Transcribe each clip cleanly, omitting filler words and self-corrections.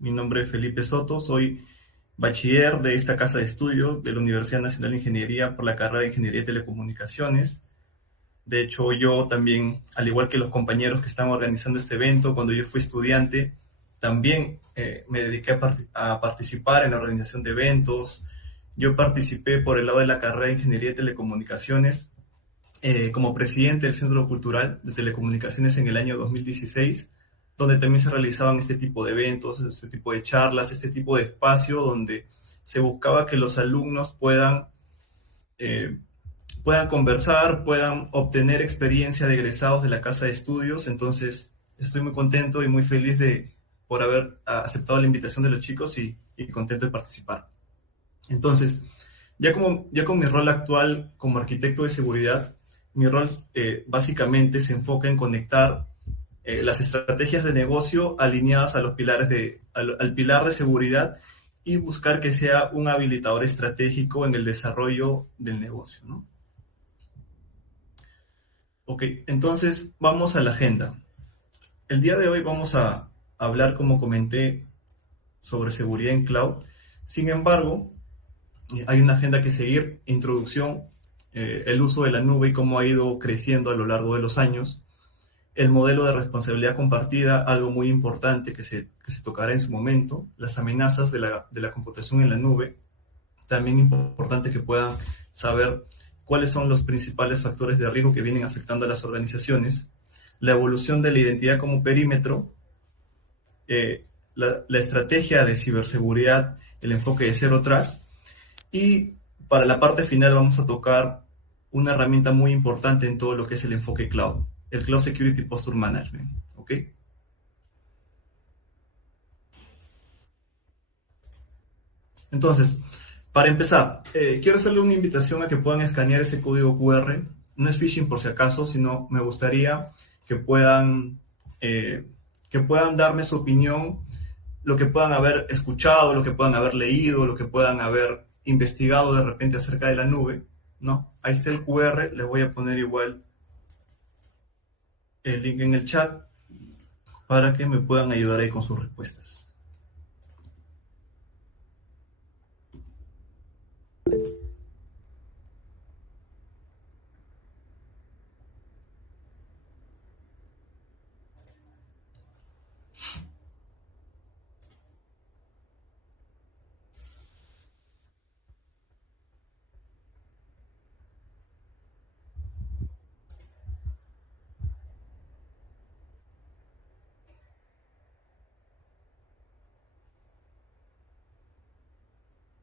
Mi nombre es Felipe Soto, soy bachiller de esta casa de estudio de la Universidad Nacional de Ingeniería por la carrera de Ingeniería de Telecomunicaciones. De hecho, yo también, al igual que los compañeros que están organizando este evento, cuando yo fui estudiante, también me dediqué a participar en la organización de eventos. Yo participé por el lado de la carrera de Ingeniería de Telecomunicaciones como presidente del Centro Cultural de Telecomunicaciones en el año 2016, donde también se realizaban este tipo de eventos, este tipo de charlas, este tipo de espacio donde se buscaba que los alumnos eh, puedan conversar, puedan obtener experiencia de egresados de la casa de estudios. Entonces, estoy muy contento y muy feliz por haber aceptado la invitación de los chicos y contento de participar. Entonces, ya con mi rol actual como arquitecto de seguridad, mi rol básicamente se enfoca en conectar las estrategias de negocio alineadas a los al pilar de seguridad y buscar que sea un habilitador estratégico en el desarrollo del negocio, ¿no? Ok, entonces vamos a la agenda. El día de hoy vamos a hablar, como comenté, sobre seguridad en cloud. Sin embargo, hay una agenda que seguir, introducción, el uso de la nube y cómo ha ido creciendo a lo largo de los años, el modelo de responsabilidad compartida, algo muy importante que se tocará en su momento, las amenazas de la computación en la nube, también importante que puedan saber cuáles son los principales factores de riesgo que vienen afectando a las organizaciones, la evolución de la identidad como perímetro, la estrategia de ciberseguridad, el enfoque de Zero Trust. Y para la parte final vamos a tocar una herramienta muy importante en todo lo que es el enfoque cloud, el Cloud Security Posture Management. ¿Ok? Entonces, para empezar, quiero hacerle una invitación a que puedan escanear ese código QR. No es phishing por si acaso, sino me gustaría que eh, que puedan darme su opinión, lo que puedan haber escuchado, lo que puedan haber leído, lo que puedan haber investigado de repente acerca de la nube, ¿no? Ahí está el QR, les voy a poner igual el link en el chat para que me puedan ayudar ahí con sus respuestas.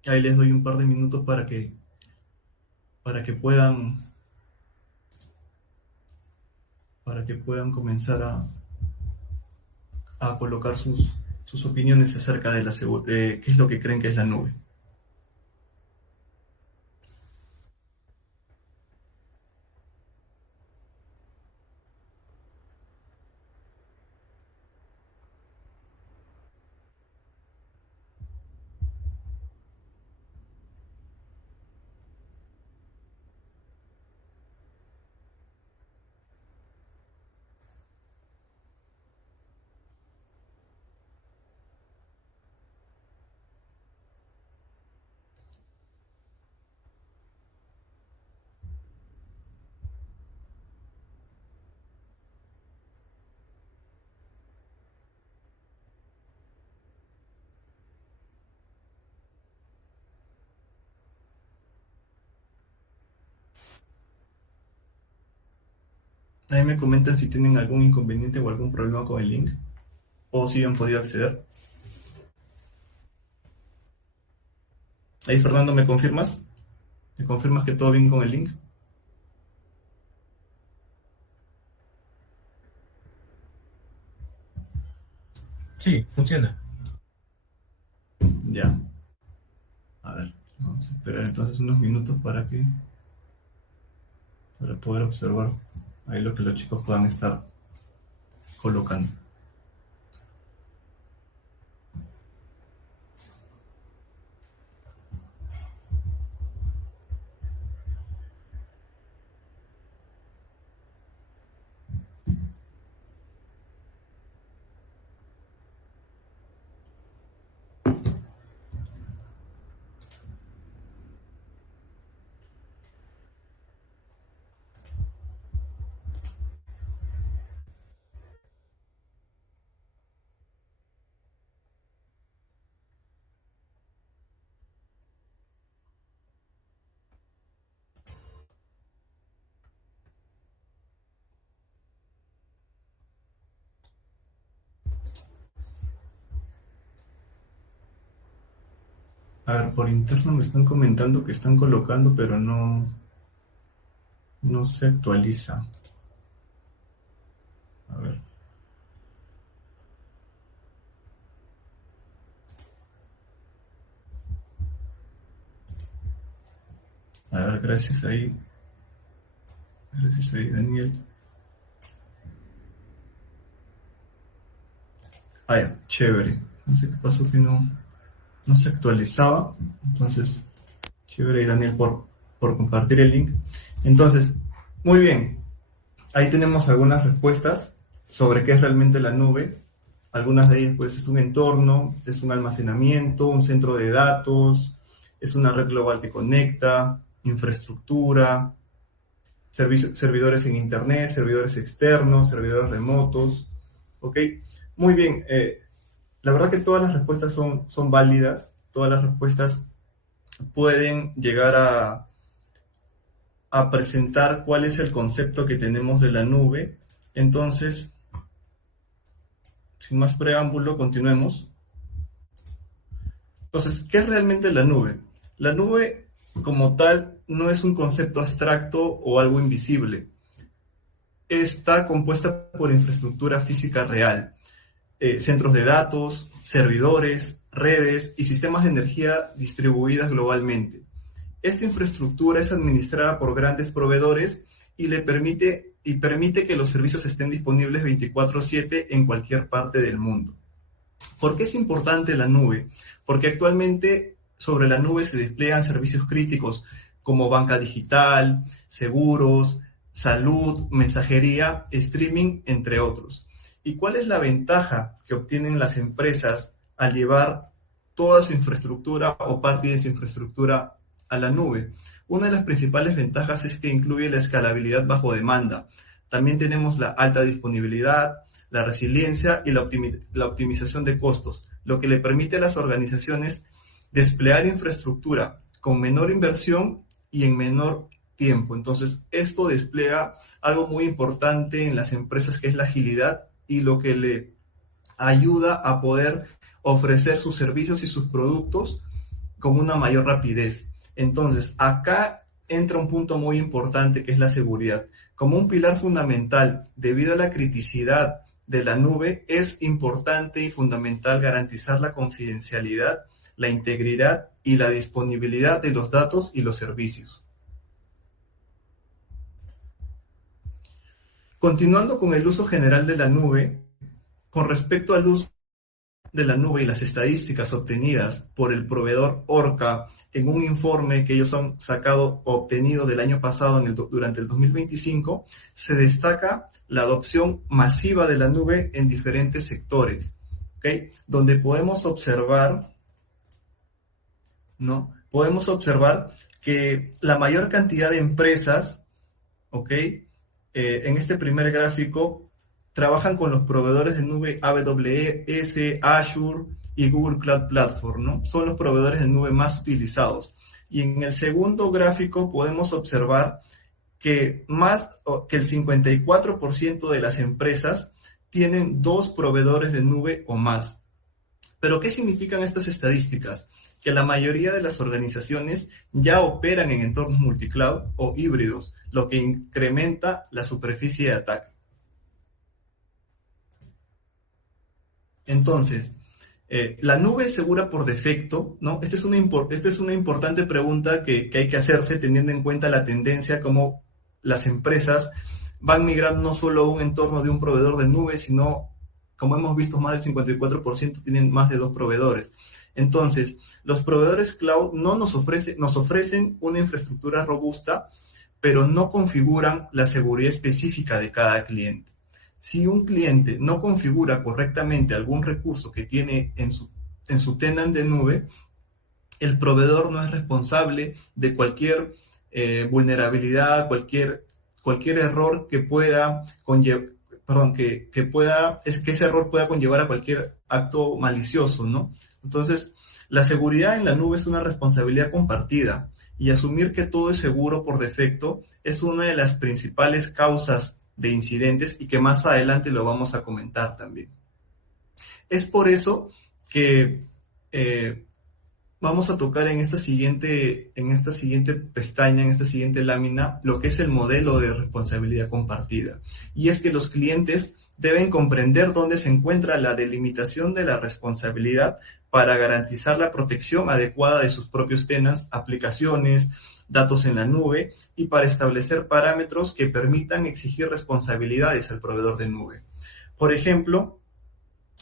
Ahí les doy un par de minutos para que para que puedan comenzar a colocar sus opiniones acerca de qué es lo que creen que es la nube. Ahí me comentan si tienen algún inconveniente o algún problema con el link o si han podido acceder. Ahí, Fernando, ¿me confirmas? ¿Me confirmas que todo bien con el link? Sí, funciona. Ya. A ver, vamos a esperar entonces unos minutos para poder observar ahí lo que los chicos puedan estar colocando. A ver, por interno me están comentando que están colocando, pero no se actualiza. A ver. A ver, gracias ahí. Gracias ahí, Daniel. Ah, ya, chévere. No sé qué pasó que no se actualizaba. Entonces, chévere, Daniel, por compartir el link. Entonces, muy bien. Ahí tenemos algunas respuestas sobre qué es realmente la nube. Algunas de ellas, pues, es un entorno, es un almacenamiento, un centro de datos, es una red global que conecta, infraestructura, servidores en Internet, servidores externos, servidores remotos. ¿Ok? Muy bien. La verdad que todas las respuestas son válidas, todas las respuestas pueden llegar a presentar cuál es el concepto que tenemos de la nube. Entonces, sin más preámbulo, continuemos. Entonces, ¿qué es realmente la nube? La nube, como tal, no es un concepto abstracto o algo invisible. Está compuesta por infraestructura física real, centros de datos, servidores, redes y sistemas de energía distribuidas globalmente. Esta infraestructura es administrada por grandes proveedores y permite que los servicios estén disponibles 24/7 en cualquier parte del mundo. ¿Por qué es importante la nube? Porque actualmente sobre la nube se despliegan servicios críticos como banca digital, seguros, salud, mensajería, streaming, entre otros. ¿Y cuál es la ventaja que obtienen las empresas al llevar toda su infraestructura o parte de su infraestructura a la nube? Una de las principales ventajas es que incluye la escalabilidad bajo demanda. También tenemos la alta disponibilidad, la resiliencia y la optimización de costos, lo que le permite a las organizaciones desplegar infraestructura con menor inversión y en menor tiempo. Entonces, esto despliega algo muy importante en las empresas, que es la agilidad y lo que le ayuda a poder ofrecer sus servicios y sus productos con una mayor rapidez. Entonces, acá entra un punto muy importante, que es la seguridad. Como un pilar fundamental, debido a la criticidad de la nube, es importante y fundamental garantizar la confidencialidad, la integridad y la disponibilidad de los datos y los servicios. Continuando con el uso general de la nube, con respecto al uso de la nube y las estadísticas obtenidas por el proveedor Orca en un informe que ellos han obtenido del año pasado durante el 2025, se destaca la adopción masiva de la nube en diferentes sectores, ¿okay? Donde podemos observar, ¿no? Podemos observar que la mayor cantidad de empresas, ¿ok? En este primer gráfico, trabajan con los proveedores de nube AWS, Azure y Google Cloud Platform, ¿no? Son los proveedores de nube más utilizados. Y en el segundo gráfico podemos observar que el 54% de las empresas tienen 2 proveedores de nube o más. ¿Pero qué significan estas estadísticas? Que la mayoría de las organizaciones ya operan en entornos multicloud o híbridos, lo que incrementa la superficie de ataque. Entonces, ¿la nube es segura por defecto? ¿No? Esta es una importante pregunta que hay que hacerse, teniendo en cuenta la tendencia como las empresas van migrando no solo a un entorno de un proveedor de nube, sino, como hemos visto, más del 54% tienen más de 2 proveedores. Entonces, los proveedores cloud nos ofrecen una infraestructura robusta, pero no configuran la seguridad específica de cada cliente. Si un cliente no configura correctamente algún recurso que tiene en su tenant de nube, el proveedor no es responsable de cualquier vulnerabilidad, cualquier error que pueda que ese error pueda conllevar a cualquier acto malicioso, ¿no? Entonces, la seguridad en la nube es una responsabilidad compartida, y asumir que todo es seguro por defecto es una de las principales causas de incidentes, y que más adelante lo vamos a comentar también. Es por eso que vamos a tocar en esta siguiente pestaña, en esta siguiente lámina, lo que es el modelo de responsabilidad compartida. Y es que los clientes deben comprender dónde se encuentra la delimitación de la responsabilidad para garantizar la protección adecuada de sus propios tenants, aplicaciones, datos en la nube y para establecer parámetros que permitan exigir responsabilidades al proveedor de nube. Por ejemplo,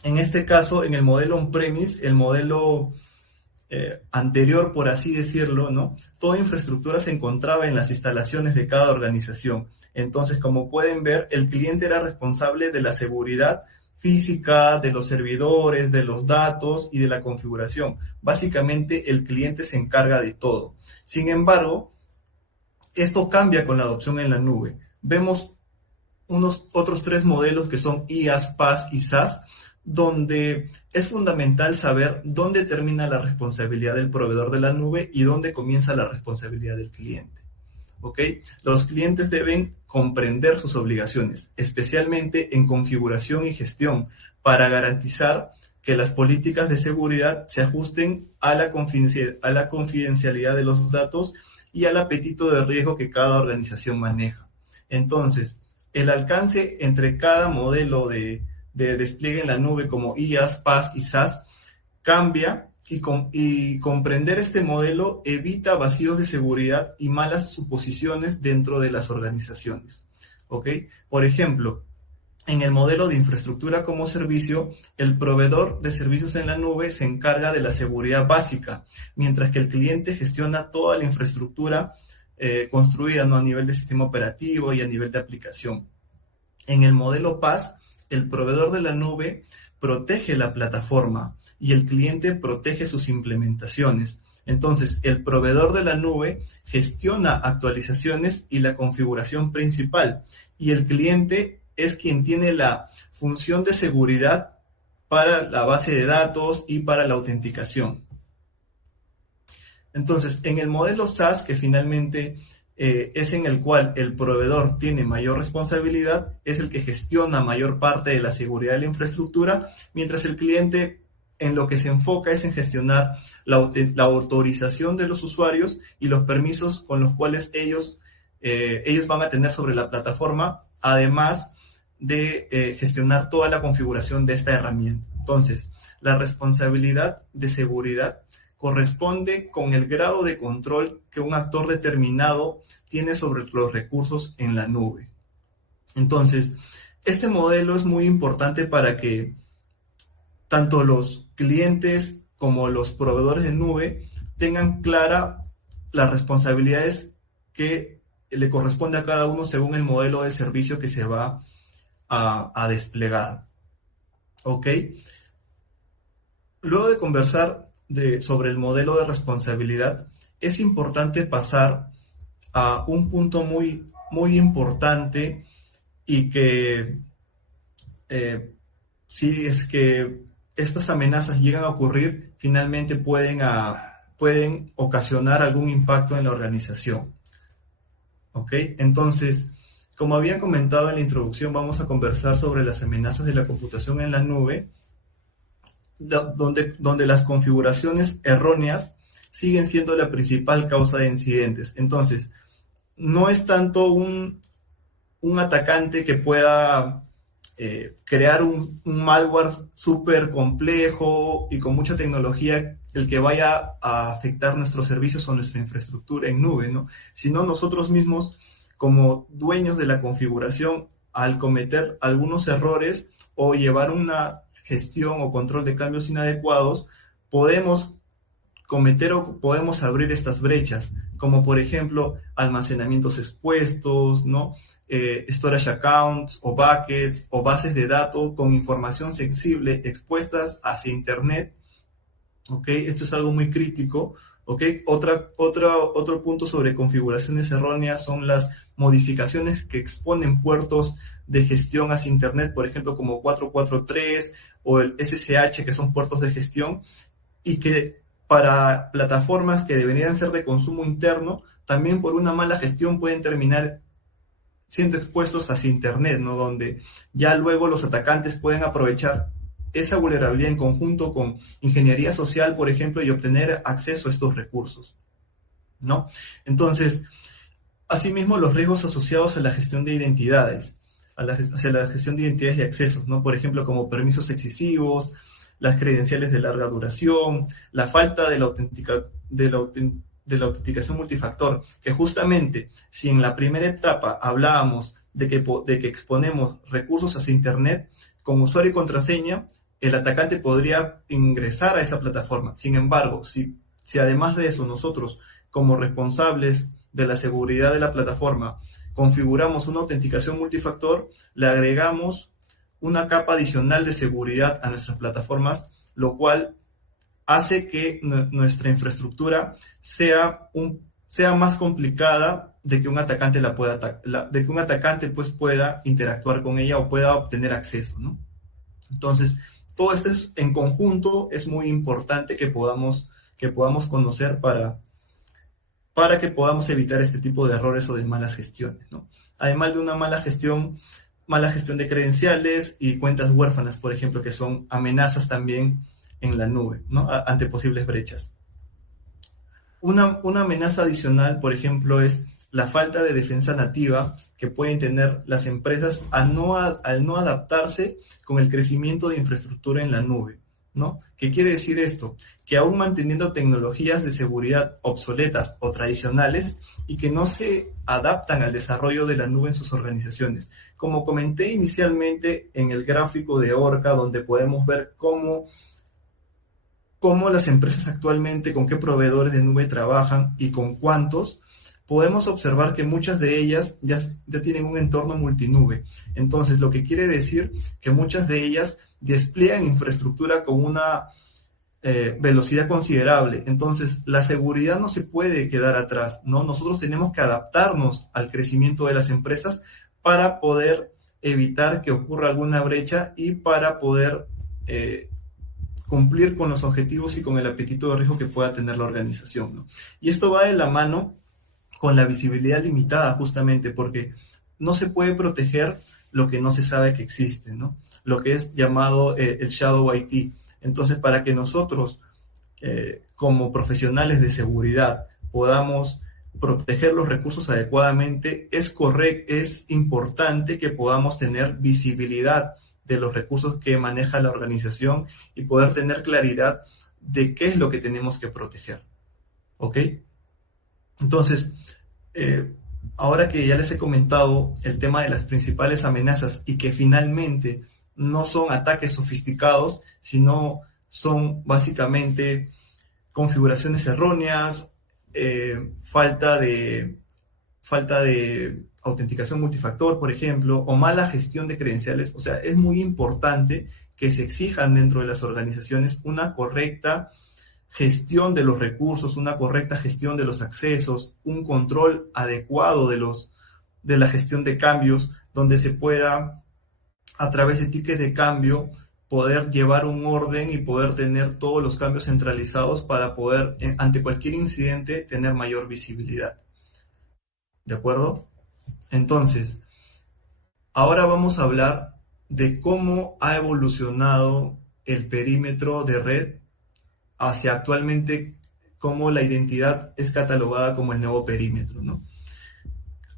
en este caso, en el modelo on-premise, el modelo anterior, por así decirlo, ¿no? Toda infraestructura se encontraba en las instalaciones de cada organización. Entonces, como pueden ver, el cliente era responsable de la seguridad física, de los servidores, de los datos y de la configuración. Básicamente, el cliente se encarga de todo. Sin embargo, esto cambia con la adopción en la nube. Vemos unos otros tres modelos que son IaaS, PaaS y SaaS, donde es fundamental saber dónde termina la responsabilidad del proveedor de la nube y dónde comienza la responsabilidad del cliente. ¿Ok? Los clientes deben comprender sus obligaciones, especialmente en configuración y gestión, para garantizar que las políticas de seguridad se ajusten a la confidencialidad de los datos y al apetito de riesgo que cada organización maneja. Entonces, el alcance entre cada modelo de despliegue en la nube como IaaS, PaaS y SaaS cambia y comprender este modelo evita vacíos de seguridad y malas suposiciones dentro de las organizaciones. ¿Ok? Por ejemplo, en el modelo de infraestructura como servicio, el proveedor de servicios en la nube se encarga de la seguridad básica, mientras que el cliente gestiona toda la infraestructura construida, ¿no? A nivel de sistema operativo y a nivel de aplicación. En el modelo PaaS, el proveedor de la nube protege la plataforma y el cliente protege sus implementaciones. Entonces, el proveedor de la nube gestiona actualizaciones y la configuración principal, y el cliente es quien tiene la función de seguridad para la base de datos y para la autenticación. Entonces, en el modelo SaaS, que finalmente es en el cual el proveedor tiene mayor responsabilidad, es el que gestiona mayor parte de la seguridad de la infraestructura, mientras el cliente en lo que se enfoca es en gestionar la autorización de los usuarios y los permisos con los cuales ellos van a tener sobre la plataforma, además de gestionar toda la configuración de esta herramienta. Entonces, la responsabilidad de seguridad corresponde con el grado de control que un actor determinado tiene sobre los recursos en la nube. Entonces, este modelo es muy importante para que tanto los clientes como los proveedores de nube tengan clara las responsabilidades que le corresponde a cada uno según el modelo de servicio que se va a desplegar. ¿Ok? Luego de conversar sobre el modelo de responsabilidad, es importante pasar a un punto muy, muy importante y que si es que estas amenazas llegan a ocurrir, finalmente pueden ocasionar algún impacto en la organización. ¿Ok? Entonces, como había comentado en la introducción, vamos a conversar sobre las amenazas de la computación en la nube, donde las configuraciones erróneas siguen siendo la principal causa de incidentes. Entonces, no es tanto un atacante que pueda crear un malware súper complejo y con mucha tecnología el que vaya a afectar nuestros servicios o nuestra infraestructura en nube, ¿no? Sino nosotros mismos, como dueños de la configuración, al cometer algunos errores o llevar una gestión o control de cambios inadecuados, podemos cometer o podemos abrir estas brechas, como por ejemplo almacenamientos expuestos, ¿no? Storage accounts o buckets o bases de datos con información sensible expuestas hacia Internet. ¿Ok? Esto es algo muy crítico. ¿Ok? Otro punto sobre configuraciones erróneas son las modificaciones que exponen puertos de gestión hacia Internet, por ejemplo, como 443 o el SSH, que son puertos de gestión, y que para plataformas que deberían ser de consumo interno, también por una mala gestión pueden terminar siendo expuestos hacia Internet, ¿no? Donde ya luego los atacantes pueden aprovechar esa vulnerabilidad en conjunto con ingeniería social, por ejemplo, y obtener acceso a estos recursos, ¿no? Entonces, asimismo, los riesgos asociados a la gestión de identidades, hacia la gestión de identidades y accesos, ¿no? Por ejemplo, como permisos excesivos, las credenciales de larga duración, la falta de de la autenticación multifactor, que justamente si en la primera etapa hablábamos de que exponemos recursos hacia Internet, con usuario y contraseña, el atacante podría ingresar a esa plataforma. Sin embargo, si además de eso nosotros, como responsables de la seguridad de la plataforma, configuramos una autenticación multifactor, le agregamos una capa adicional de seguridad a nuestras plataformas, lo cual hace que nuestra infraestructura sea más complicada de que un atacante de que un atacante pues pueda interactuar con ella o pueda obtener acceso, ¿no? Entonces, todo esto en conjunto es muy importante que podamos conocer para que podamos evitar este tipo de errores o de malas gestiones, ¿no? Además de una mala gestión de credenciales y cuentas huérfanas, por ejemplo, que son amenazas también en la nube, ¿no? Ante posibles brechas. Una amenaza adicional, por ejemplo, es la falta de defensa nativa que pueden tener las empresas al no adaptarse con el crecimiento de infraestructura en la nube, ¿no? ¿Qué quiere decir esto? Que aún manteniendo tecnologías de seguridad obsoletas o tradicionales y que no se adaptan al desarrollo de la nube en sus organizaciones. Como comenté inicialmente en el gráfico de Orca, donde podemos ver cómo las empresas actualmente, con qué proveedores de nube trabajan y con cuántos, podemos observar que muchas de ellas ya tienen un entorno multinube. Entonces, lo que quiere decir que muchas de ellas despliegan infraestructura con una velocidad considerable. Entonces, la seguridad no se puede quedar atrás, ¿no? Nosotros tenemos que adaptarnos al crecimiento de las empresas para poder evitar que ocurra alguna brecha y para poder cumplir con los objetivos y con el apetito de riesgo que pueda tener la organización, ¿no? Y esto va de la mano con la visibilidad limitada, justamente porque no se puede proteger lo que no se sabe que existe, ¿no? Lo que es llamado el Shadow IT. Entonces, para que nosotros, como profesionales de seguridad, podamos proteger los recursos adecuadamente, es importante que podamos tener visibilidad de los recursos que maneja la organización y poder tener claridad de qué es lo que tenemos que proteger. ¿Ok? Entonces, ahora que ya les he comentado el tema de las principales amenazas y que finalmente no son ataques sofisticados, sino son básicamente configuraciones erróneas, falta de autenticación multifactor, por ejemplo, o mala gestión de credenciales. O sea, es muy importante que se exijan dentro de las organizaciones una correcta gestión de los recursos, una correcta gestión de los accesos, un control adecuado de la gestión de cambios, donde se pueda, a través de tickets de cambio, poder llevar un orden y poder tener todos los cambios centralizados para poder, ante cualquier incidente, tener mayor visibilidad. ¿De acuerdo? Entonces, ahora vamos a hablar de cómo ha evolucionado el perímetro de red hacia actualmente cómo la identidad es catalogada como el nuevo perímetro, ¿no?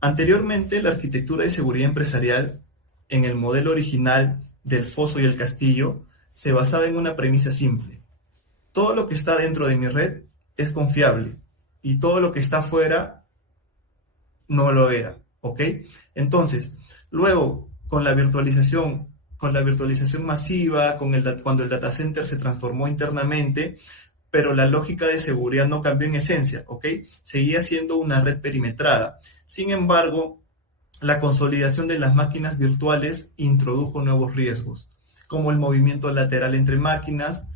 Anteriormente, la arquitectura de seguridad empresarial en el modelo original del foso y el castillo se basaba en una premisa simple. Todo lo que está dentro de mi red es confiable y todo lo que está fuera no lo era, ¿ok? Entonces, luego, con la virtualización masiva, cuando el data center se transformó internamente, pero la lógica de seguridad no cambió en esencia, ¿ok? Seguía siendo una red perimetrada. Sin embargo, la consolidación de las máquinas virtuales introdujo nuevos riesgos, como el movimiento lateral entre máquinas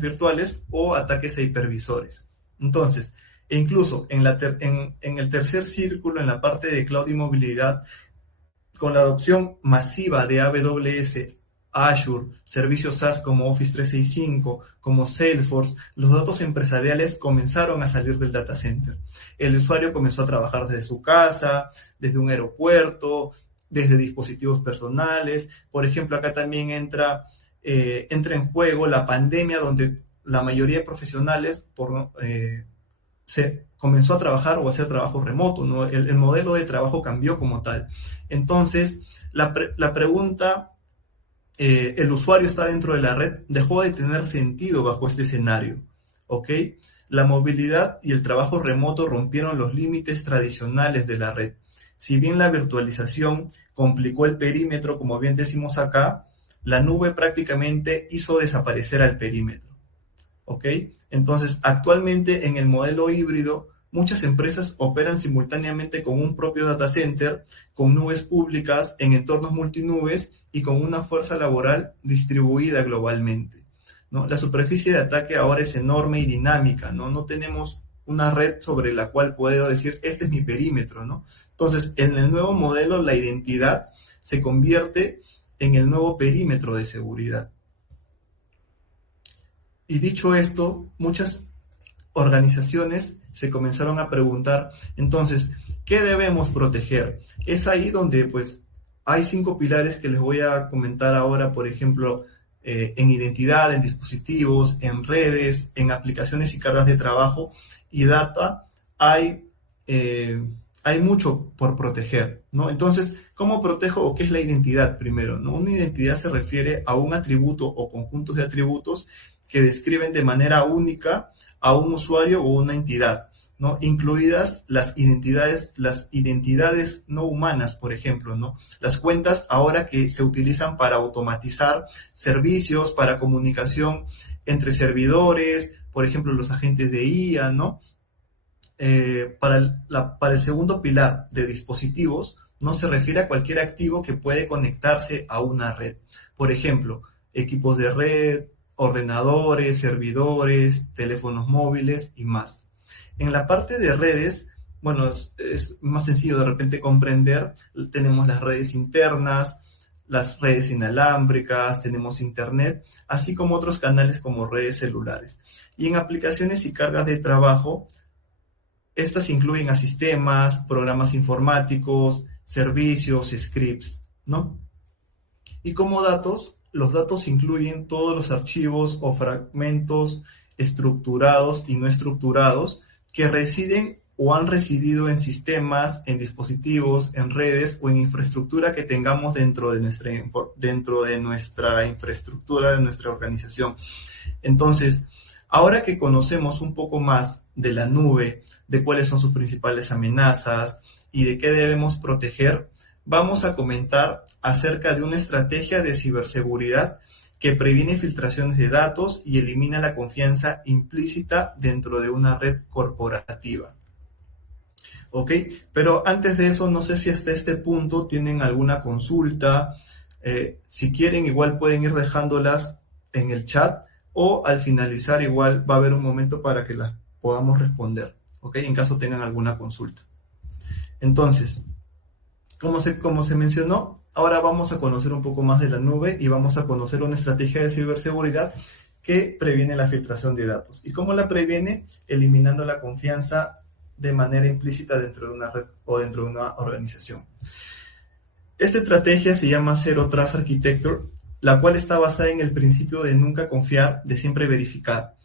virtuales o ataques a hipervisores. Entonces, e incluso en el tercer círculo, en la parte de cloud y movilidad, con la adopción masiva de AWS, Azure, servicios SaaS como Office 365, como Salesforce, los datos empresariales comenzaron a salir del data center. El usuario comenzó a trabajar desde su casa, desde un aeropuerto, desde dispositivos personales. Por ejemplo, acá también entra entra en juego la pandemia, donde la mayoría de profesionales se comenzó a trabajar o a hacer trabajo remoto, ¿no? El modelo de trabajo cambió como tal. Entonces, la pregunta, ¿el usuario está dentro de la red?, dejó de tener sentido bajo este escenario, ¿ok? La movilidad y el trabajo remoto rompieron los límites tradicionales de la red. Si bien la virtualización complicó el perímetro, como bien decimos acá, la nube prácticamente hizo desaparecer al perímetro, ¿ok? Entonces, actualmente en el modelo híbrido, muchas empresas operan simultáneamente con un propio data center, con nubes públicas, en entornos multinubes y con una fuerza laboral distribuida globalmente, ¿no? La superficie de ataque ahora es enorme y dinámica, ¿no? No tenemos una red sobre la cual puedo decir, este es mi perímetro, ¿no? Entonces, en el nuevo modelo, la identidad se convierte en el nuevo perímetro de seguridad. Y dicho esto, muchas organizaciones se comenzaron a preguntar, entonces, ¿qué debemos proteger? Es ahí donde, pues, hay 5 pilares que les voy a comentar ahora, por ejemplo, en identidad, en dispositivos, en redes, en aplicaciones y cargas de trabajo y data, hay mucho por proteger, ¿no? Entonces, ¿cómo protejo o qué es la identidad primero, ¿no? Una identidad se refiere a un atributo o conjuntos de atributos que describen de manera única a un usuario o una entidad, ¿no? Incluidas las identidades no humanas, por ejemplo, ¿no? Las cuentas ahora que se utilizan para automatizar servicios, para comunicación entre servidores, por ejemplo, los agentes de IA, ¿no? Para el segundo pilar de dispositivos, no se refiere a cualquier activo que puede conectarse a una red. Por ejemplo, equipos de red, ordenadores, servidores, teléfonos móviles y más. En la parte de redes, bueno, es más sencillo de repente comprender. Tenemos las redes internas, las redes inalámbricas, tenemos internet, así como otros canales como redes celulares. Y en aplicaciones y cargas de trabajo, estas incluyen a sistemas, programas informáticos, servicios, scripts, ¿no? Y como datos, los datos incluyen todos los archivos o fragmentos estructurados y no estructurados que residen o han residido en sistemas, en dispositivos, en redes o en infraestructura que tengamos dentro de nuestra infraestructura, de nuestra organización. Entonces, ahora que conocemos un poco más de la nube, de cuáles son sus principales amenazas y de qué debemos proteger, vamos a comentar acerca de una estrategia de ciberseguridad que previene filtraciones de datos y elimina la confianza implícita dentro de una red corporativa. ¿Ok? Pero antes de eso, no sé si hasta este punto tienen alguna consulta. Si quieren, igual pueden ir dejándolas en el chat o al finalizar igual va a haber un momento para que las podamos responder, ¿ok? En caso tengan alguna consulta. Entonces, como se mencionó, ahora vamos a conocer un poco más de la nube y vamos a conocer una estrategia de ciberseguridad que previene la filtración de datos. ¿Y cómo la previene? Eliminando la confianza de manera implícita dentro de una red o dentro de una organización. Esta estrategia se llama Zero Trust Architecture, la cual está basada en el principio de nunca confiar, de siempre verificar.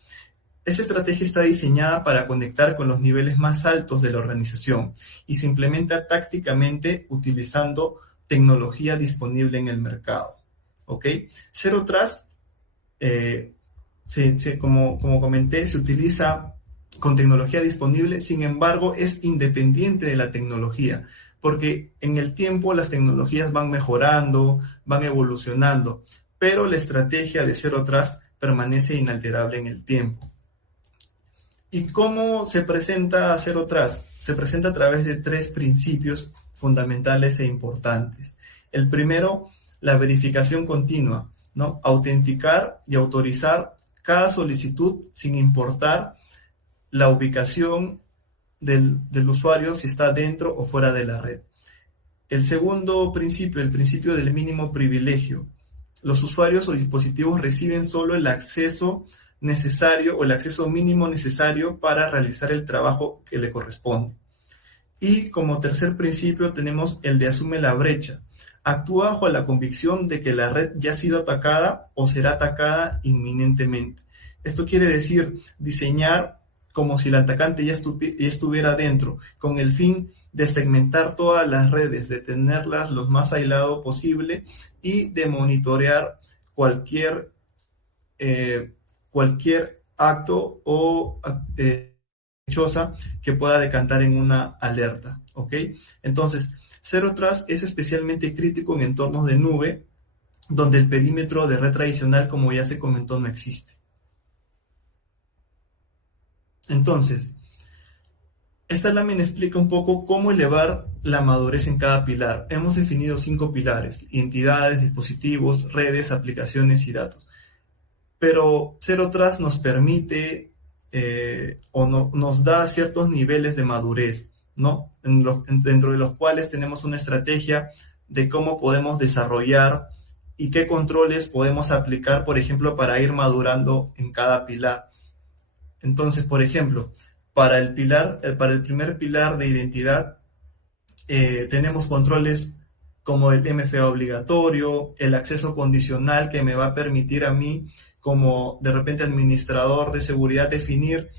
Esta estrategia está diseñada para conectar con los niveles más altos de la organización y se implementa tácticamente utilizando tecnología disponible en el mercado. ¿Ok? Zero Trust, como comenté, se utiliza con tecnología disponible, sin embargo, es independiente de la tecnología, porque en el tiempo las tecnologías van mejorando, van evolucionando, pero la estrategia de Zero Trust permanece inalterable en el tiempo. ¿Y cómo se presenta Zero Trust? Se presenta a través de 3 principios fundamentales e importantes. El primero, la verificación continua, ¿no? Autenticar y autorizar cada solicitud sin importar la ubicación del usuario, si está dentro o fuera de la red. El segundo principio, el principio del mínimo privilegio. Los usuarios o dispositivos reciben solo el acceso necesario o el acceso mínimo necesario para realizar el trabajo que le corresponde. Y como tercer principio tenemos el de asume la brecha. actúa bajo la convicción de que la red ya ha sido atacada o será atacada inminentemente. Esto quiere decir diseñar como si el atacante ya estuviera dentro, con el fin de segmentar todas las redes, de tenerlas lo más aislado posible y de monitorear cualquier, cualquier acto o sospechosa que pueda decantar en una alerta, ¿ok? Entonces, Zero Trust es especialmente crítico en entornos de nube, donde el perímetro de red tradicional, como ya se comentó, no existe. Entonces, esta lámina explica un poco cómo elevar la madurez en cada pilar. Hemos definido 5 pilares: entidades, dispositivos, redes, aplicaciones y datos. Pero Zero Trust nos permite nos da ciertos niveles de madurez, ¿no? Dentro de los cuales tenemos una estrategia de cómo podemos desarrollar y qué controles podemos aplicar, por ejemplo, para ir madurando en cada pilar. Entonces, por ejemplo, para el primer pilar de identidad, tenemos controles como el MFA obligatorio, el acceso condicional que me va a permitir a mí, como de repente administrador de seguridad, definir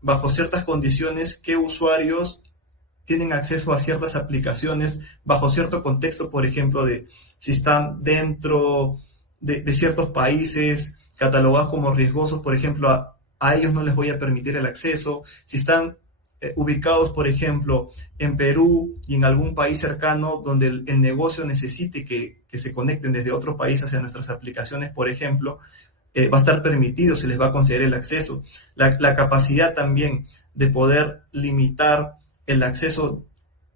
bajo ciertas condiciones qué usuarios tienen acceso a ciertas aplicaciones bajo cierto contexto, por ejemplo, de si están dentro de ciertos países catalogados como riesgosos, por ejemplo, a ellos no les voy a permitir el acceso. Si están ubicados, por ejemplo, en Perú y en algún país cercano donde el negocio necesite que se conecten desde otro país hacia nuestras aplicaciones, por ejemplo, va a estar permitido, se les va a conceder el acceso. La capacidad también de poder limitar el acceso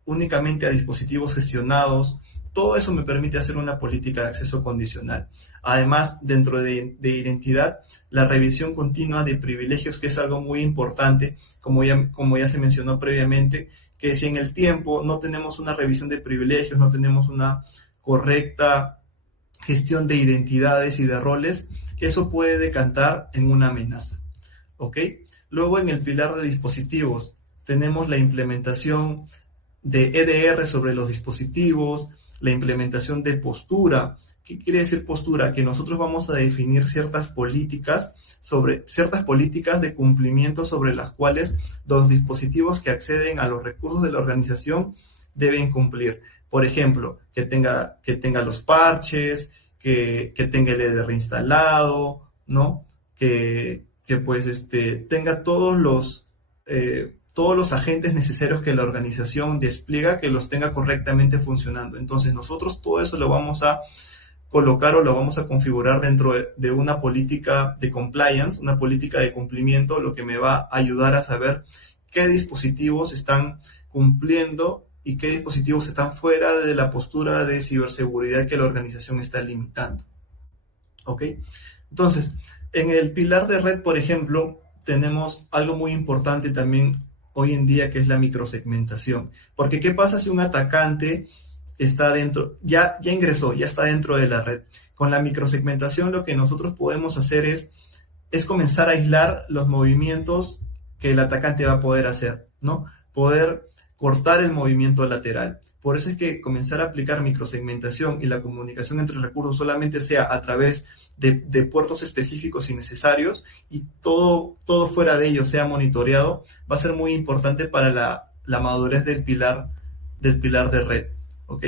únicamente a dispositivos gestionados, todo eso me permite hacer una política de acceso condicional. Además, dentro de identidad, la revisión continua de privilegios, que es algo muy importante, como ya se mencionó previamente, que si en el tiempo no tenemos una revisión de privilegios, no tenemos una correcta gestión de identidades y de roles, eso puede decantar en una amenaza, ¿ok? Luego, en el pilar de dispositivos, tenemos la implementación de EDR sobre los dispositivos, la implementación de postura. ¿Qué quiere decir postura? Que nosotros vamos a definir ciertas políticas de cumplimiento sobre las cuales los dispositivos que acceden a los recursos de la organización deben cumplir. Por ejemplo, que tenga los parches, que tenga el EDR instalado, ¿no? Que tenga todos los agentes necesarios que la organización despliega, que los tenga correctamente funcionando. Entonces nosotros todo eso lo vamos a colocar o lo vamos a configurar dentro de una política de compliance, una política de cumplimiento, lo que me va a ayudar a saber qué dispositivos están cumpliendo y qué dispositivos están fuera de la postura de ciberseguridad que la organización está limitando. ¿Ok? Entonces, en el pilar de red, por ejemplo, tenemos algo muy importante también hoy en día, que es la microsegmentación. Porque ¿qué pasa si un atacante está dentro, ya ingresó, ya está dentro de la red? Con la microsegmentación lo que nosotros podemos hacer es comenzar a aislar los movimientos que el atacante va a poder hacer, ¿no? Poder cortar el movimiento lateral. Por eso es que comenzar a aplicar microsegmentación y la comunicación entre recursos solamente sea a través de puertos específicos y necesarios, y todo fuera de ello sea monitoreado, va a ser muy importante para la madurez del pilar de red. ¿Ok?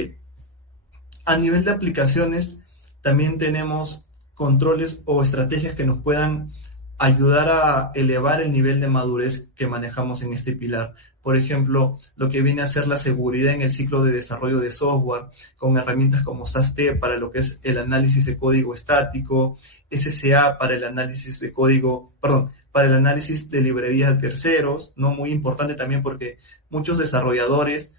A nivel de aplicaciones, también tenemos controles o estrategias que nos puedan ayudar a elevar el nivel de madurez que manejamos en este pilar. Por ejemplo, lo que viene a ser la seguridad en el ciclo de desarrollo de software, con herramientas como SAST para lo que es el análisis de código estático, SSA para el análisis de para el análisis de librerías de terceros, ¿no? Muy importante también porque muchos desarrolladores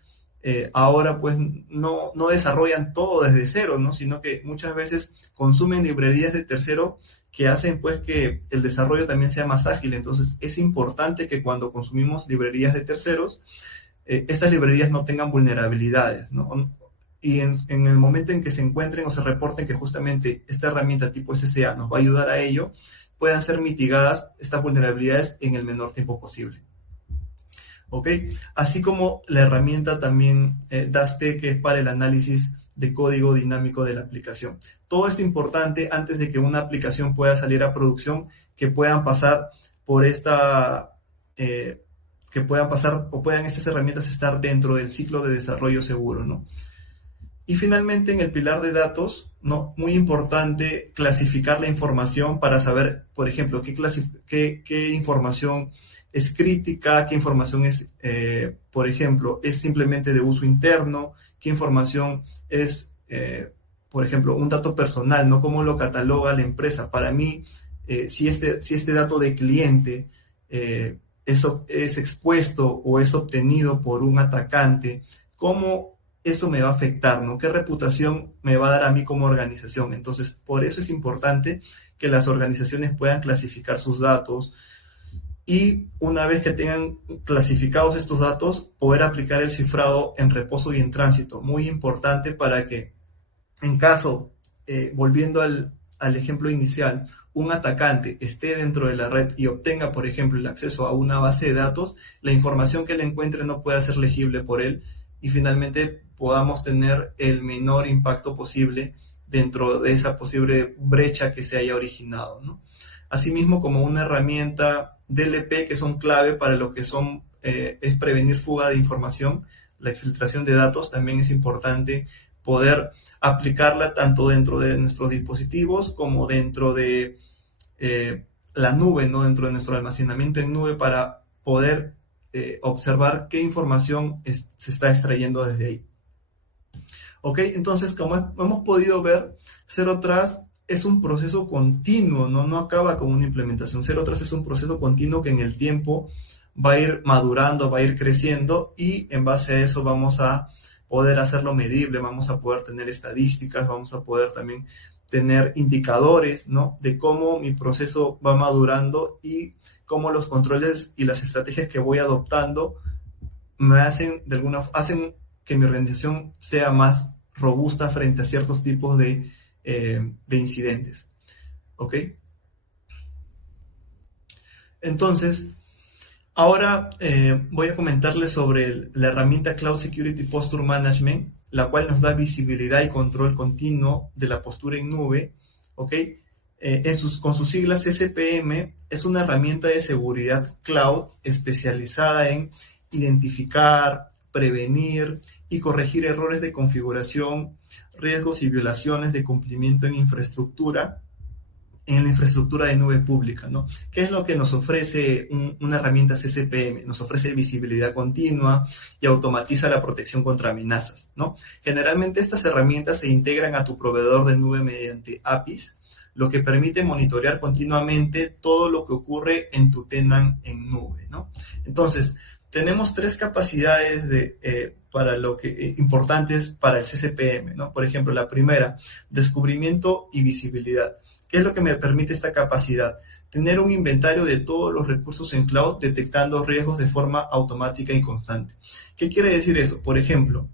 ahora pues no desarrollan todo desde cero, ¿no? Sino que muchas veces consumen librerías de tercero que hacen pues que el desarrollo también sea más ágil. Entonces es importante que cuando consumimos librerías de terceros, estas librerías no tengan vulnerabilidades, ¿no? Y en el momento en que se encuentren o se reporten que justamente esta herramienta tipo SSA nos va a ayudar a ello, puedan ser mitigadas estas vulnerabilidades en el menor tiempo posible. ¿Ok? Así como la herramienta también DAST, que es para el análisis de código dinámico de la aplicación. Todo esto importante antes de que una aplicación pueda salir a producción, que puedan pasar por que puedan pasar o puedan estas herramientas estar dentro del ciclo de desarrollo seguro, ¿no? Y finalmente, en el pilar de datos, ¿no? Muy importante clasificar la información para saber, por ejemplo, qué información es crítica, qué información es, por ejemplo, es simplemente de uso interno, qué información es, por ejemplo, un dato personal, ¿no? Cómo lo cataloga la empresa. Para mí, si este dato de cliente es expuesto o es obtenido por un atacante, ¿cómo eso me va a afectar, ¿no? ¿Qué reputación me va a dar a mí como organización? Entonces, por eso es importante que las organizaciones puedan clasificar sus datos y una vez que tengan clasificados estos datos, poder aplicar el cifrado en reposo y en tránsito. Muy importante para que, en caso, volviendo al ejemplo inicial, un atacante esté dentro de la red y obtenga, por ejemplo, el acceso a una base de datos, la información que él encuentre no pueda ser legible por él y finalmente podamos tener el menor impacto posible dentro de esa posible brecha que se haya originado, ¿no? Asimismo, como una herramienta DLP que son clave para lo que son es prevenir fuga de información, la exfiltración de datos, también es importante poder aplicarla tanto dentro de nuestros dispositivos como dentro de la nube, ¿no? Dentro de nuestro almacenamiento en nube para poder observar qué información se está extrayendo desde ahí. ¿Ok? Entonces, como hemos podido ver, Zero Trust es un proceso continuo, ¿no? No acaba con una implementación. Zero Trust es un proceso continuo que en el tiempo va a ir madurando, va a ir creciendo y en base a eso vamos a poder hacerlo medible, vamos a poder tener estadísticas, vamos a poder también tener indicadores, ¿no? De cómo mi proceso va madurando y cómo los controles y las estrategias que voy adoptando me hacen que mi organización sea más robusta frente a ciertos tipos de incidentes. ¿Ok? Entonces, ahora voy a comentarles sobre la herramienta Cloud Security Posture Management, la cual nos da visibilidad y control continuo de la postura en nube. ¿Ok? Con sus siglas SPM, es una herramienta de seguridad cloud especializada en identificar, prevenir y corregir errores de configuración, riesgos y violaciones de cumplimiento en la infraestructura de nube pública, ¿no? ¿Qué es lo que nos ofrece una herramienta CCPM? Nos ofrece visibilidad continua y automatiza la protección contra amenazas, ¿no? Generalmente estas herramientas se integran a tu proveedor de nube mediante APIs, lo que permite monitorear continuamente todo lo que ocurre en tu tenant en nube, ¿no? Entonces, tenemos tres capacidades importantes para el CCPM, ¿no? Por ejemplo, la primera, descubrimiento y visibilidad. ¿Qué es lo que me permite esta capacidad? Tener un inventario de todos los recursos en cloud, detectando riesgos de forma automática y constante. ¿Qué quiere decir eso? Por ejemplo,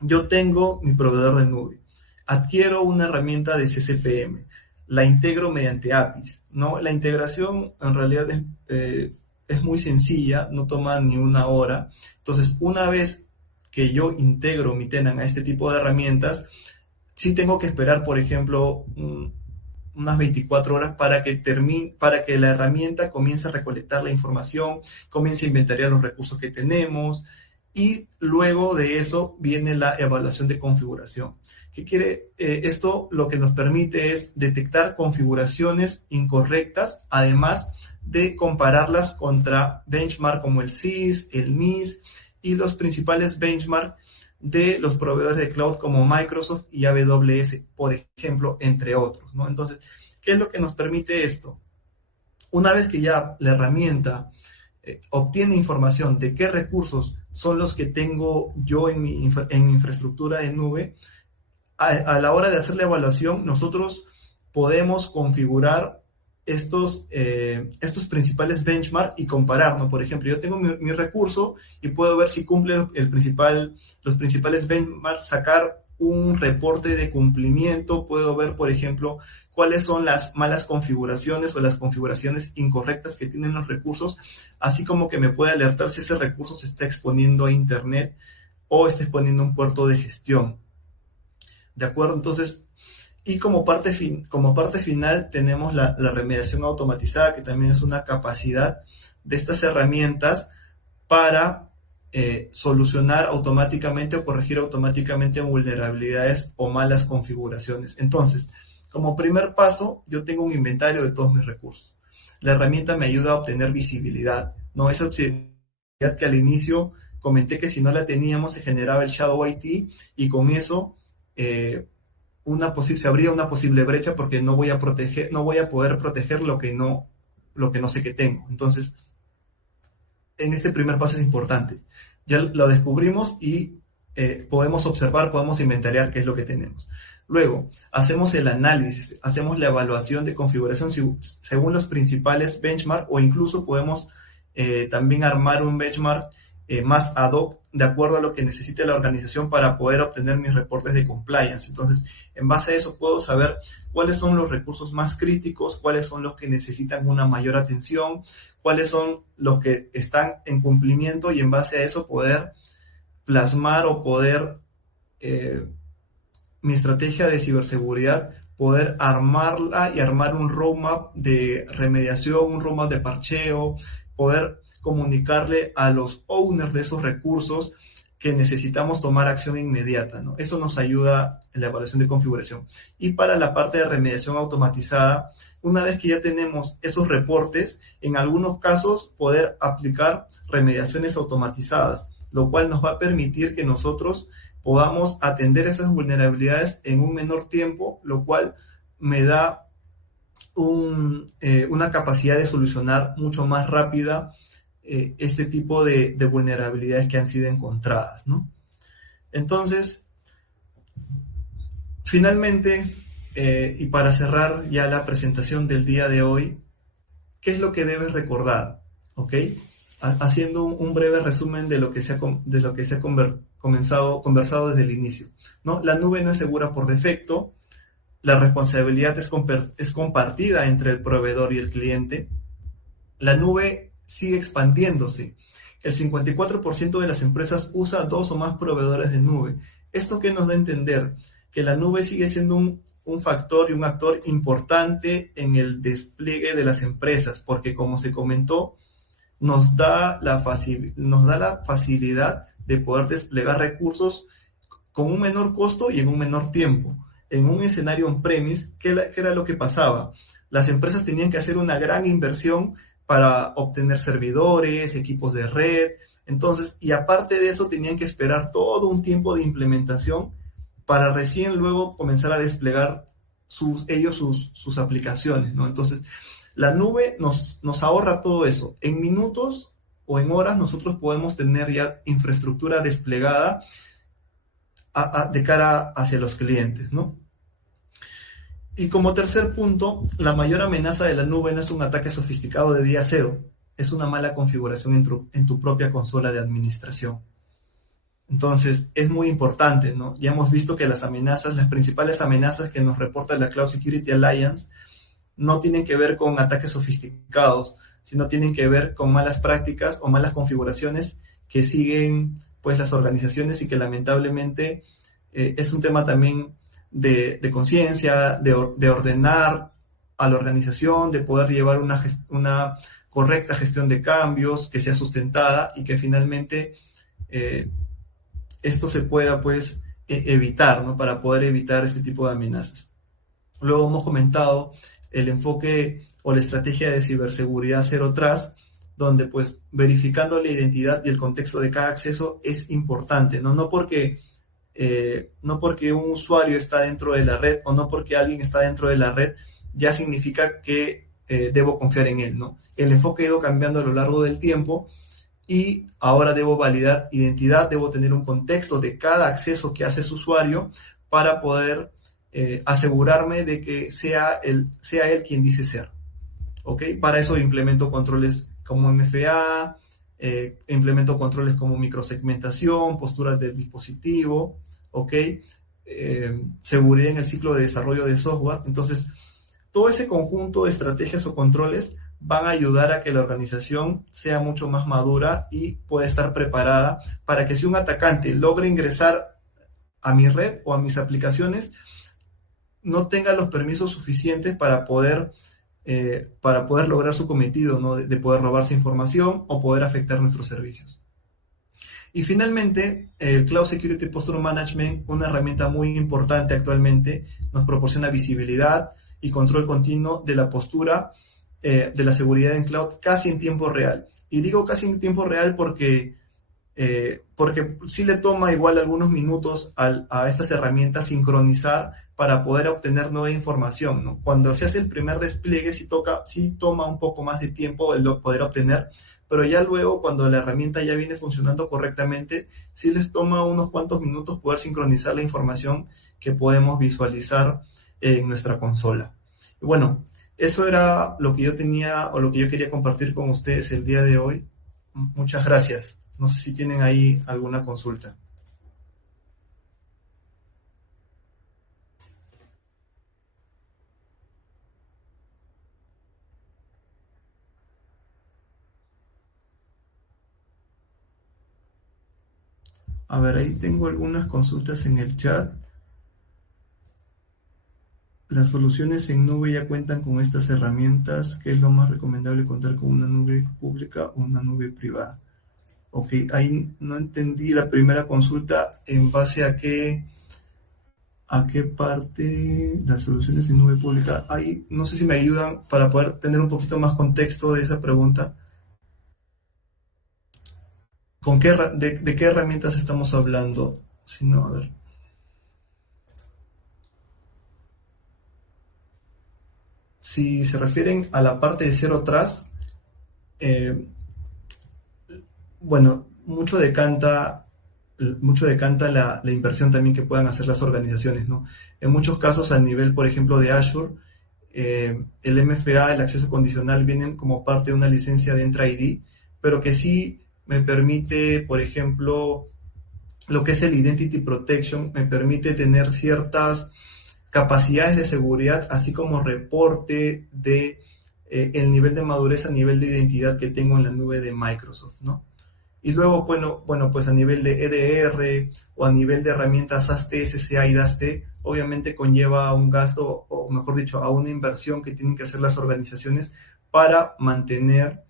yo tengo mi proveedor de nube, adquiero una herramienta de CCPM, la integro mediante APIs, ¿no? La integración en realidad es muy sencilla, no toma ni una hora. Entonces, una vez que yo integro mi tenant a este tipo de herramientas, sí tengo que esperar, por ejemplo, unas 24 horas para que la herramienta comience a recolectar la información, comience a inventariar los recursos que tenemos y luego de eso viene la evaluación de configuración. ¿Qué quiere esto? Lo que nos permite es detectar configuraciones incorrectas, además de compararlas contra benchmark como el CIS, el NIS y los principales benchmark de los proveedores de cloud como Microsoft y AWS, por ejemplo, entre otros, ¿no? Entonces, ¿qué es lo que nos permite esto? Una vez que ya la herramienta obtiene información de qué recursos son los que tengo yo en mi infraestructura de nube, a la hora de hacer la evaluación, nosotros podemos configurar estos principales benchmark y comparar, ¿no? Por ejemplo, yo tengo mi recurso y puedo ver si cumple los principales benchmark, sacar un reporte de cumplimiento, puedo ver, por ejemplo, cuáles son las malas configuraciones o las configuraciones incorrectas que tienen los recursos, así como que me puede alertar si ese recurso se está exponiendo a internet o está exponiendo un puerto de gestión. ¿De acuerdo? Entonces, y como parte final tenemos la remediación automatizada, que también es una capacidad de estas herramientas para solucionar automáticamente o corregir automáticamente vulnerabilidades o malas configuraciones. Entonces, como primer paso, yo tengo un inventario de todos mis recursos. La herramienta me ayuda a obtener visibilidad, ¿no? Esa visibilidad que al inicio comenté que si no la teníamos se generaba el Shadow IT y con eso se abría una posible brecha porque no voy a poder proteger lo que no sé que tengo. Entonces, en este primer paso es importante. Ya lo descubrimos y podemos observar, podemos inventariar qué es lo que tenemos. Luego, hacemos el análisis, hacemos la evaluación de configuración según los principales benchmarks o incluso podemos también armar un benchmark más ad hoc de acuerdo a lo que necesite la organización para poder obtener mis reportes de compliance. Entonces, en base a eso puedo saber cuáles son los recursos más críticos, cuáles son los que necesitan una mayor atención, cuáles son los que están en cumplimiento y en base a eso poder plasmar o poder mi estrategia de ciberseguridad, poder armarla y armar un roadmap de remediación, un roadmap de parcheo, poder comunicarle a los owners de esos recursos que necesitamos tomar acción inmediata, ¿no? Eso nos ayuda en la evaluación de configuración. Y para la parte de remediación automatizada, una vez que ya tenemos esos reportes, en algunos casos poder aplicar remediaciones automatizadas, lo cual nos va a permitir que nosotros podamos atender esas vulnerabilidades en un menor tiempo, lo cual me da una capacidad de solucionar mucho más rápida este tipo de vulnerabilidades que han sido encontradas, ¿no? Entonces, finalmente, y para cerrar ya la presentación del día de hoy, ¿qué es lo que debes recordar? ¿Ok? Haciendo un breve resumen de lo que se ha conversado desde el inicio, ¿no? La nube no es segura por defecto, la responsabilidad es compartida entre el proveedor y el cliente, la nube sigue expandiéndose, el 54% de las empresas usa 2 o más proveedores de nube. ¿Esto qué nos da a entender? Que la nube sigue siendo un factor y un actor importante en el despliegue de las empresas, porque como se comentó, nos da la facilidad de poder desplegar recursos con un menor costo y en un menor tiempo. En un escenario on-premise, ¿qué era lo que pasaba? Las empresas tenían que hacer una gran inversión para obtener servidores, equipos de red, entonces, y aparte de eso tenían que esperar todo un tiempo de implementación para recién luego comenzar a desplegar sus aplicaciones, ¿no? Entonces, la nube nos ahorra todo eso. En minutos o en horas nosotros podemos tener ya infraestructura desplegada de cara hacia los clientes, ¿no? Y como tercer punto, la mayor amenaza de la nube no es un ataque sofisticado de día cero, es una mala configuración en tu propia consola de administración. Entonces, es muy importante, ¿no? Ya hemos visto que las principales amenazas que nos reporta la Cloud Security Alliance no tienen que ver con ataques sofisticados, sino tienen que ver con malas prácticas o malas configuraciones que siguen pues las organizaciones y que lamentablemente es un tema también de conciencia, de ordenar a la organización, de poder llevar una correcta gestión de cambios, que sea sustentada y que finalmente esto se pueda pues evitar, ¿no? Para poder evitar este tipo de amenazas. Luego hemos comentado el enfoque o la estrategia de ciberseguridad Zero Trust, donde pues verificando la identidad y el contexto de cada acceso es importante, ¿no? No porque un usuario está dentro de la red o no porque alguien está dentro de la red ya significa que debo confiar en él, ¿no? El enfoque ha ido cambiando a lo largo del tiempo y ahora debo validar identidad, debo tener un contexto de cada acceso que hace ese usuario para poder asegurarme de que sea él quien dice ser, ¿ok? Para eso implemento controles como MFA, implemento controles como microsegmentación, posturas del dispositivo, ¿ok? Seguridad en el ciclo de desarrollo de software. Entonces, todo ese conjunto de estrategias o controles van a ayudar a que la organización sea mucho más madura y pueda estar preparada para que si un atacante logra ingresar a mi red o a mis aplicaciones no tenga los permisos suficientes para poder lograr su cometido, ¿no? De poder robarse información o poder afectar nuestros servicios. Y finalmente, el Cloud Security Posture Management, una herramienta muy importante actualmente, nos proporciona visibilidad y control continuo de la postura de la seguridad en cloud casi en tiempo real. Y digo casi en tiempo real porque sí le toma igual algunos minutos a estas herramientas sincronizar para poder obtener nueva información, ¿no? Cuando se hace el primer despliegue sí toma un poco más de tiempo el poder obtener, pero ya luego cuando la herramienta ya viene funcionando correctamente, sí les toma unos cuantos minutos poder sincronizar la información que podemos visualizar en nuestra consola. Y bueno, eso era lo que yo tenía o lo que yo quería compartir con ustedes el día de hoy. Muchas gracias. No sé si tienen ahí alguna consulta. A ver, ahí tengo algunas consultas en el chat. Las soluciones en nube ya cuentan con estas herramientas. ¿Qué es lo más recomendable, contar con una nube pública o una nube privada? Ok, ahí no entendí la primera consulta en base a qué parte las soluciones en nube pública. Ahí no sé si me ayudan para poder tener un poquito más contexto de esa pregunta. ¿De qué herramientas estamos hablando? Si no, a ver. Si se refieren a la parte de Zero Trust, bueno, mucho decanta la inversión también que puedan hacer las organizaciones, ¿no? En muchos casos, a nivel, por ejemplo, de Azure, el MFA, el acceso condicional, vienen como parte de una licencia de Entra ID, pero que sí me permite, por ejemplo, lo que es el Identity Protection, me permite tener ciertas capacidades de seguridad, así como reporte de el nivel de madurez a nivel de identidad que tengo en la nube de Microsoft, ¿no? Y luego, bueno, pues a nivel de EDR o a nivel de herramientas AST, SCA y DAST, obviamente conlleva un gasto, o mejor dicho, a una inversión que tienen que hacer las organizaciones para mantener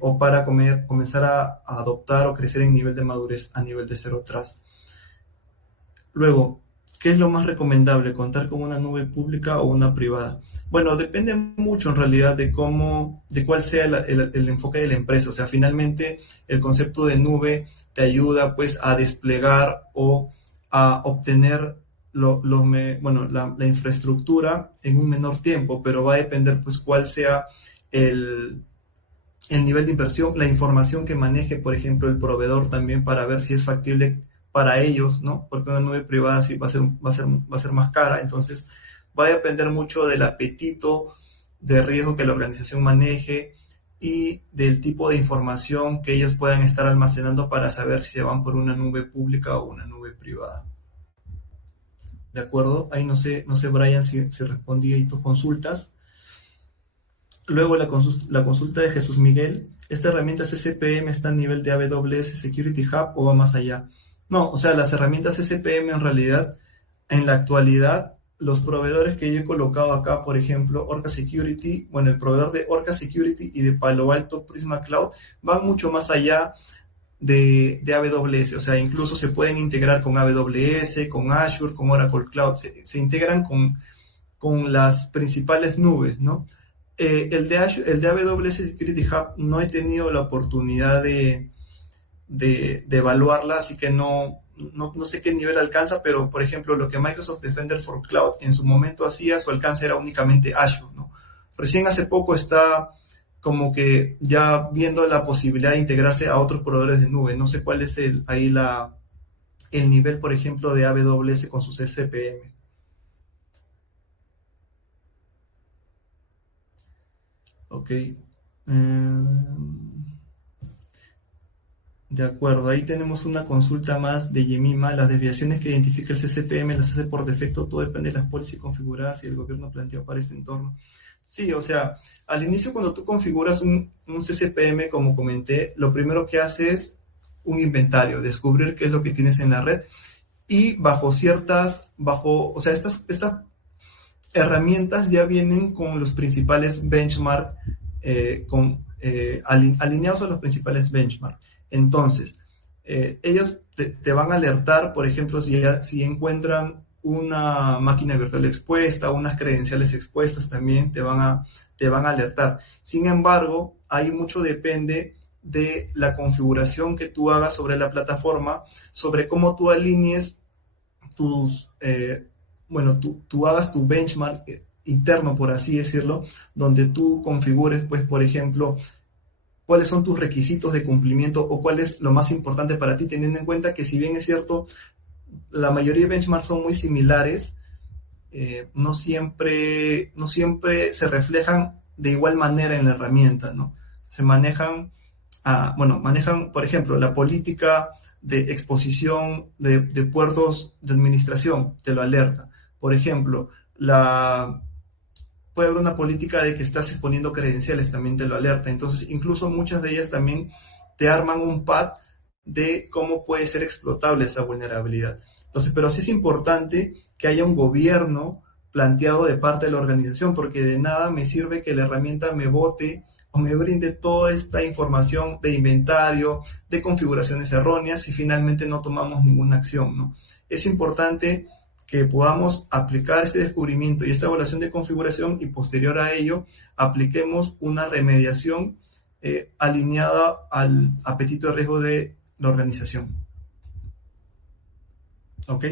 o para comenzar a adoptar o crecer en nivel de madurez a nivel de Zero Trust. Luego, ¿qué es lo más recomendable? ¿Contar con una nube pública o una privada? Bueno, depende mucho en realidad de cuál sea el enfoque de la empresa. O sea, finalmente el concepto de nube te ayuda pues a desplegar o a obtener la infraestructura en un menor tiempo, pero va a depender pues cuál sea el nivel de inversión, la información que maneje, por ejemplo, el proveedor también para ver si es factible para ellos, ¿no? Porque una nube privada sí va a ser más cara, entonces va a depender mucho del apetito de riesgo que la organización maneje y del tipo de información que ellos puedan estar almacenando para saber si se van por una nube pública o una nube privada. ¿De acuerdo? Ahí no sé Brian, si respondí ahí tus consultas. Luego la consulta de Jesús Miguel. ¿Esta herramienta SCPM está a nivel de AWS Security Hub o va más allá? No, o sea, las herramientas SCPM en realidad, en la actualidad, los proveedores que yo he colocado acá, por ejemplo, Orca Security, bueno, el proveedor de Orca Security y de Palo Alto Prisma Cloud van mucho más allá de AWS, o sea, incluso se pueden integrar con AWS, con Azure, con Oracle Cloud, se integran con las principales nubes, ¿no? El de AWS Security Hub no he tenido la oportunidad de evaluarla, así que no sé qué nivel alcanza, pero por ejemplo lo que Microsoft Defender for Cloud en su momento hacía, su alcance era únicamente Azure, ¿no? Recién hace poco está como que ya viendo la posibilidad de integrarse a otros proveedores de nube. No sé cuál es el nivel, por ejemplo, de AWS con su CPM. Ok. De acuerdo, ahí tenemos una consulta más de Yemima. Las desviaciones que identifica el CCPM las hace por defecto, todo depende de las policies configuradas y el gobierno planteado para este entorno. Sí, o sea, al inicio cuando tú configuras un CCPM, como comenté, lo primero que hace es un inventario, descubrir qué es lo que tienes en la red y o sea, estas herramientas ya vienen con los principales benchmark, alineados a los principales benchmark. Entonces, ellos te van a alertar, por ejemplo, si encuentran una máquina virtual expuesta, unas credenciales expuestas, también te van a alertar. Sin embargo, ahí mucho depende de la configuración que tú hagas sobre la plataforma, sobre cómo tú alinees tú hagas tu benchmark interno, por así decirlo, donde tú configures, pues, por ejemplo, cuáles son tus requisitos de cumplimiento o cuál es lo más importante para ti, teniendo en cuenta que, si bien es cierto, la mayoría de benchmarks son muy similares, no siempre se reflejan de igual manera en la herramienta, ¿no? Se manejan, por ejemplo, la política de exposición de puertos de administración, te lo alerta. Por ejemplo, puede haber una política de que estás exponiendo credenciales, también te lo alerta. Entonces, incluso muchas de ellas también te arman un pad de cómo puede ser explotable esa vulnerabilidad. Entonces, pero sí es importante que haya un gobierno planteado de parte de la organización, porque de nada me sirve que la herramienta me bote o me brinde toda esta información de inventario, de configuraciones erróneas, y finalmente no tomamos ninguna acción, ¿no? Es importante que podamos aplicar este descubrimiento y esta evaluación de configuración, y posterior a ello apliquemos una remediación alineada al apetito de riesgo de la organización. ¿Ok?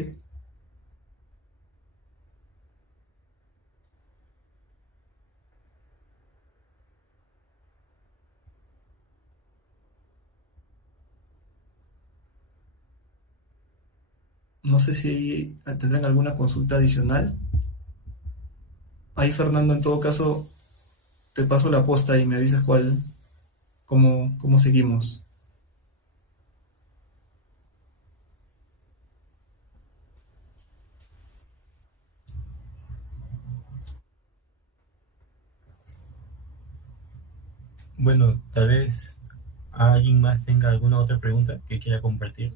No sé si tendrán alguna consulta adicional. Ahí, Fernando, en todo caso, te paso la posta y me avisas cómo seguimos. Bueno, tal vez alguien más tenga alguna otra pregunta que quiera compartir.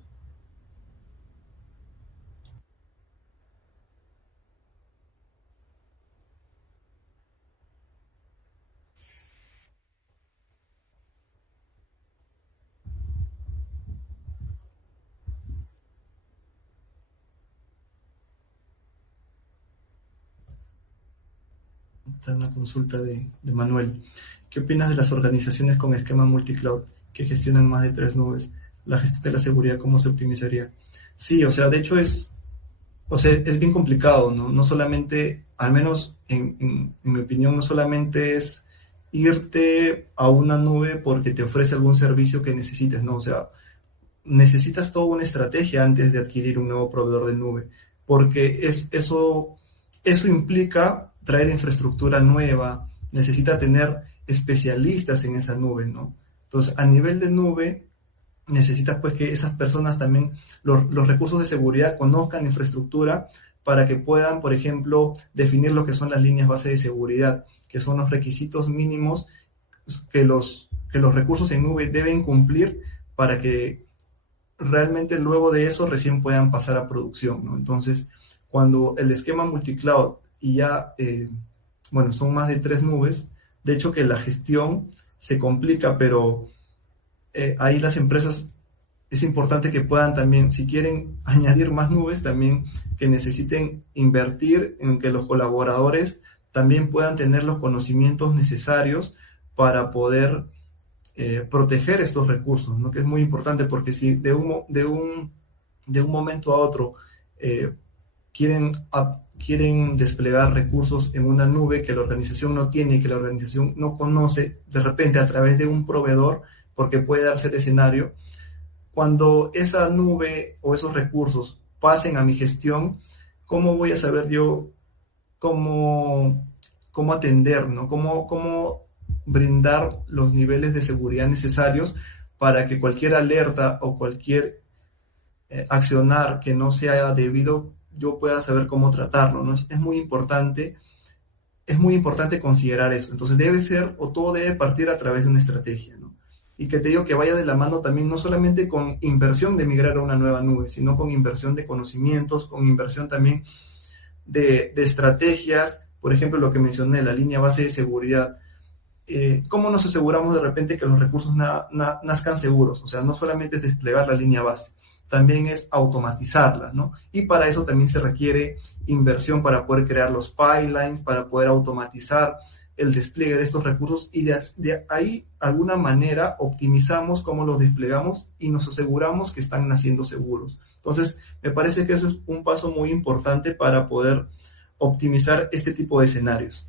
Esta es una consulta de Manuel. ¿Qué opinas de las organizaciones con esquema multicloud que gestionan más de 3 nubes? La gestión de la seguridad, ¿cómo se optimizaría? Sí, o sea, de hecho es bien complicado, ¿no? No solamente, al menos en mi opinión, no solamente es irte a una nube porque te ofrece algún servicio que necesites, ¿no? O sea, necesitas toda una estrategia antes de adquirir un nuevo proveedor de nube, porque eso implica traer infraestructura nueva, necesita tener especialistas en esa nube, ¿no? Entonces, a nivel de nube, necesitas, pues, que esas personas también, los recursos de seguridad, conozcan infraestructura para que puedan, por ejemplo, definir lo que son las líneas base de seguridad, que son los requisitos mínimos que los recursos en nube deben cumplir para que realmente luego de eso recién puedan pasar a producción, ¿no? Entonces, cuando el esquema multicloud y ya, son más de 3 nubes, de hecho que la gestión se complica, pero ahí las empresas es importante que puedan también, si quieren añadir más nubes, también que necesiten invertir en que los colaboradores también puedan tener los conocimientos necesarios para poder proteger estos recursos, ¿no? Que es muy importante, porque si de un momento a otro quieren desplegar recursos en una nube que la organización no tiene y que la organización no conoce, de repente a través de un proveedor, porque puede darse el escenario, cuando esa nube o esos recursos pasen a mi gestión, ¿cómo voy a saber yo cómo atender, ¿no? ¿Cómo brindar los niveles de seguridad necesarios para que cualquier alerta o cualquier accionar que no sea debido, yo pueda saber cómo tratarlo, ¿no? Es muy importante considerar eso. Entonces debe ser, o todo debe partir a través de una estrategia, ¿no? y que te digo que vaya de la mano también no solamente con inversión de migrar a una nueva nube, sino con inversión de conocimientos, con inversión también de estrategias, por ejemplo, lo que mencioné, la línea base de seguridad. ¿Cómo nos aseguramos de repente que los recursos nazcan seguros? O sea, no solamente es desplegar la línea base, también es automatizarla, ¿no? Y para eso también se requiere inversión para poder crear los pipelines, para poder automatizar el despliegue de estos recursos y de ahí, de alguna manera, optimizamos cómo los desplegamos y nos aseguramos que están naciendo seguros. Entonces, me parece que eso es un paso muy importante para poder optimizar este tipo de escenarios.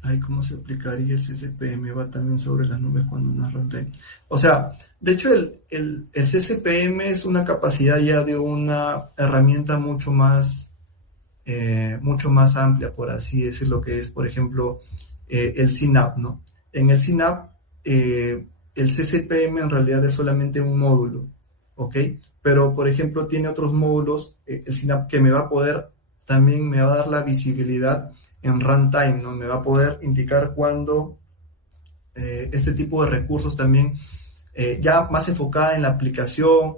Ay, ¿cómo se aplicaría el CCPM? Va también sobre las nubes cuando una runtime. O sea, de hecho, el CCPM es una capacidad ya de una herramienta mucho más amplia, por así decirlo, que es, por ejemplo, el CNAP, ¿no? En el CNAP, el CCPM en realidad es solamente un módulo, ¿ok? Pero, por ejemplo, tiene otros módulos, el CNAP, que me va a poder, también me va a dar la visibilidad en runtime, ¿no? Me va a poder indicar cuando este tipo de recursos también, ya más enfocada en la aplicación,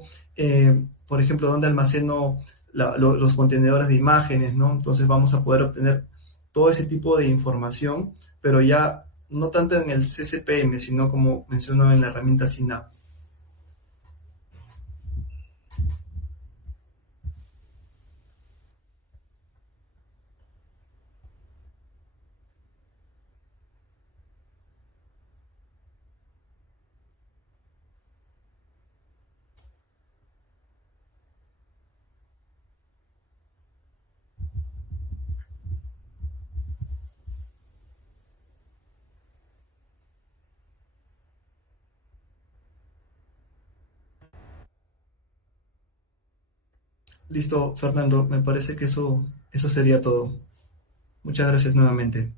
por ejemplo, donde almaceno los contenedores de imágenes, ¿no? Entonces vamos a poder obtener todo ese tipo de información, pero ya no tanto en el CCPM, sino como menciono en la herramienta SINAP. Listo, Fernando, me parece que eso sería todo. Muchas gracias nuevamente.